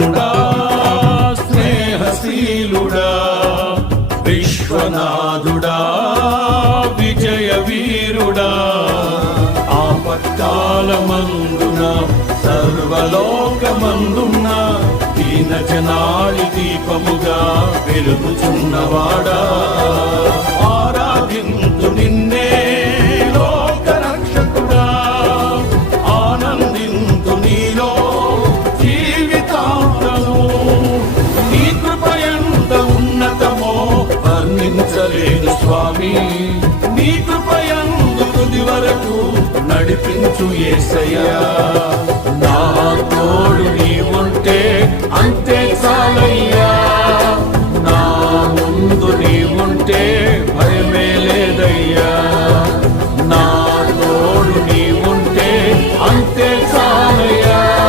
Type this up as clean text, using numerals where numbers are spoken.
బంధుడా స్నేహశీలుడా విశ్వనాథుడా విజయ వీరుడా ఆపత్కాలమందున సర్వలోకమందున దీన జనాళి దీపముగా వెలుగుచున్నవాడా ఆరాధింతు నిన్నే లోక రక్షకుడా ఆనందింతు నీలో జీవితాంతము నీ కృపయంత ఉన్నతమో వర్ణించలేను స్వామి నీ కృపయందు తుది వరకు నడిపించు యేసయ్యా నా తోడు నీ ఉంటే అంతే